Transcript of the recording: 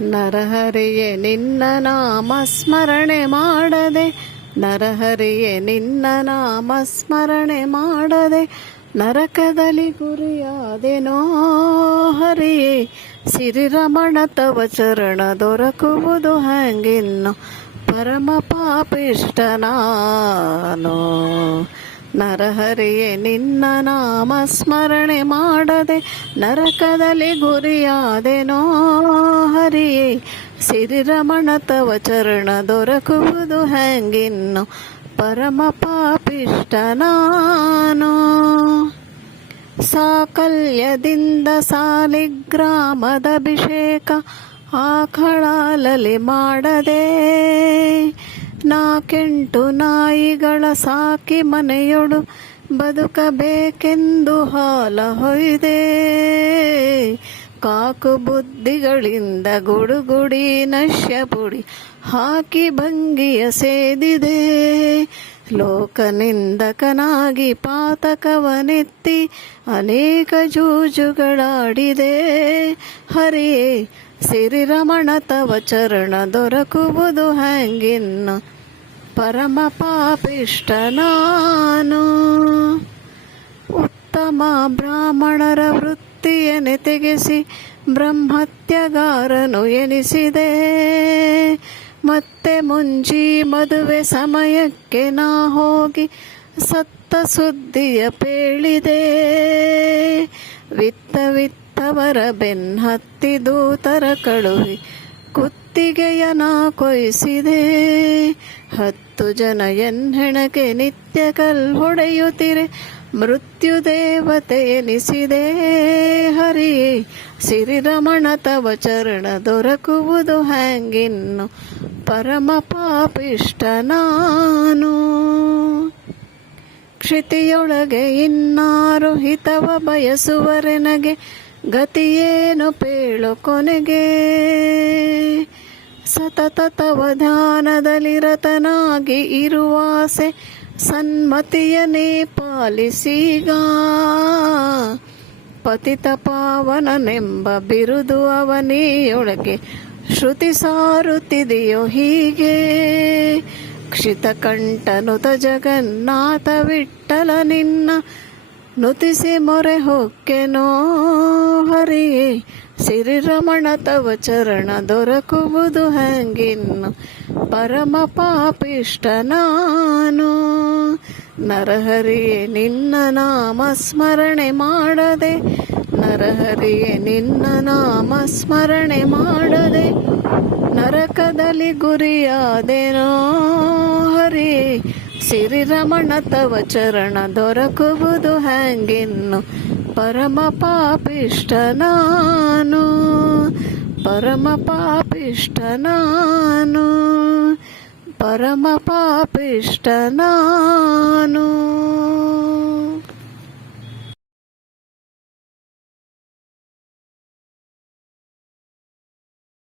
ನರಹರಿಯೇ, ನಿನ್ನ ನಾಮ ಸ್ಮರಣೆ ಮಾಡದೆ. ನರಹರಿಯೇ, ನಿನ್ನ ನಾಮ ಸ್ಮರಣೆ ಮಾಡದೆ. ನರಕದಲ್ಲಿ ಗುರಿಯಾದೆನೋ ಹರಿಯೇ ಸಿರಿರಮಣ ತವ ಚರಣ ದೊರಕುವುದು ಹಂಗಿನ್ನು ಪರಮ ಪಾಪಿಷ್ಟ ನಾನು ನರಹರಿಯೇ, ನಿನ್ನ ನಾಮ ಸ್ಮರಣೆ ಮಾಡದೆ ನರಕದಲ್ಲಿ ಗುರಿಯಾದೆನೋ ಹರಿಯೇ ಸಿರಿರಮಣ ತವ ಚರಣ ದೊರಕುವುದು ಹ್ಯಾಂಗಿನ್ನು ಪರಮ ಪಾಪಿಷ್ಟ ನಾನು ಸಾಕಲ್ಯದಿಂದ ಸಾಲಿಗ್ರಾಮದ ಅಭಿಷೇಕ ಆಕಳಾಲಲಿ ಮಾಡದೆ ನಾಕೆಂಟು ನಾಯಿಗಳ ಸಾಕಿ ಮನೆಯೊಳು ಬದುಕಬೇಕೆಂದು ಹಾಲ ಹೊಯ್ದೆ. ಕಾಕು ಬುದ್ಧಿಗಳಿಂದ ಗುಡುಗುಡಿ ನಶ್ಯ ಪುಡಿ ಹಾಕಿ ಭಂಗಿಯ ಸೇದಿದೆ. ಲೋಕನಿಂದಕನಾಗಿ ಪಾತಕವನೆತ್ತಿ ಅನೇಕ ಜೂಜುಗಳಾಡಿದೆ. ಹರಿಯೇ, ಸಿರಿರಮಣ ತವ ಚರಣ ದೊರಕುವುದು ಹ್ಯಾಂಗಿನ್ನು ಪರಮ ಪಾಪಿಷ್ಟ ನಾನು ಉತ್ತಮ ಬ್ರಾಹ್ಮಣರ ವೃತ್ತಿಯನೆ ತೆಗೆಸಿ ಬ್ರಹ್ಮತ್ಯಗಾರನು ಎನಿಸಿದೆ. ಮತ್ತೆ ಮುಂಜಿ ಮದುವೆ ಸಮಯಕ್ಕೆ ನಾ ಹೋಗಿ ಸತ್ತ ಸುದ್ದಿಯ ಪೇಳಿದೆ. ವಿತ್ತ ವಿತ್ತವರ ಬೆನ್ನತ್ತಿ ದೂತರ ಕಳುಹಿ ಕುತ್ತಿಗೆಯ ನಾ ಕೊಯ್ಸಿದೆ. ಹತ್ತು ಜನ ಎನ್ನೆಣಗೆ ನಿತ್ಯ ಕಲ್ ಹೊಡೆಯುತ್ತಿರೆ. ಮೃತ್ಯು ದೇವತೆ ಎನಿಸಿದೆ. ಹರಿ, ಸಿರಿರಮಣ ತವ ಚರಣ ದೊರಕುವುದು ಹ್ಯಾಂಗಿನ್ನು ಪರಮ ಪಾಪಿಷ್ಟ ನಾನು. ಕ್ಷಿತಿಯೊಳಗೆ ಇನ್ನಾರು ಹಿತವ ಬಯಸುವರೆನಗೆ ಗತಿಯೇನು ಪೇಳು ಕೊನೆಗೆ? ಸತತ ತವ ಧ್ಯಾನದಲ್ಲಿ ರತನಾಗಿ ಇರುವಾಸೆ ಸನ್ಮತಿಯನೇ ಪಾಲಿಸೀಗ ಪತಿತ ಪಾವನನೆಂಬ ಬಿರುದು ಅವನಿಯೊಳಗೆ ಶ್ರುತಿ ಸಾರುತ್ತಿದೆಯೋ ಹೀಗೆ? ಕ್ಷಿತಕಂಠನುತ ಜಗನ್ನಾಥ ವಿಠಲ ನಿನ್ನ ನುತಿಸಿ ಮೊರೆ ಹೊಕ್ಕೆನೋ ಹರಿಯೇ. ಸಿರಿರಮಣ ತವ ಚರಣ ದೊರಕುವುದು ಹಂಗಿನ್ನು ಪರಮ ಪಾಪಿಷ್ಟ ನಾನು ನರಹರಿಯೇ, ನಿನ್ನ ನಾಮ ಸ್ಮರಣೆ ಮಾಡದೆ. ನರಹರಿಯೇ, ನಿನ್ನ ನಾಮ ಸ್ಮರಣೆ ಮಾಡದೆ. ನರಕದಲ್ಲಿ ಗುರಿಯಾದೆನೋ ಸಿರಿರಮಣ ತವ ಚರಣ ದೊರಕುವುದು ಹ್ಯಾಂಗಿನ್ನು? ಪರಮ ಪಾಪಿಷ್ಟ ನಾನು ಪರಮ ಪಾಪಿಷ್ಟ ನಾನು ಪರಮ ಪಾಪಿಷ್ಟ ನಾನು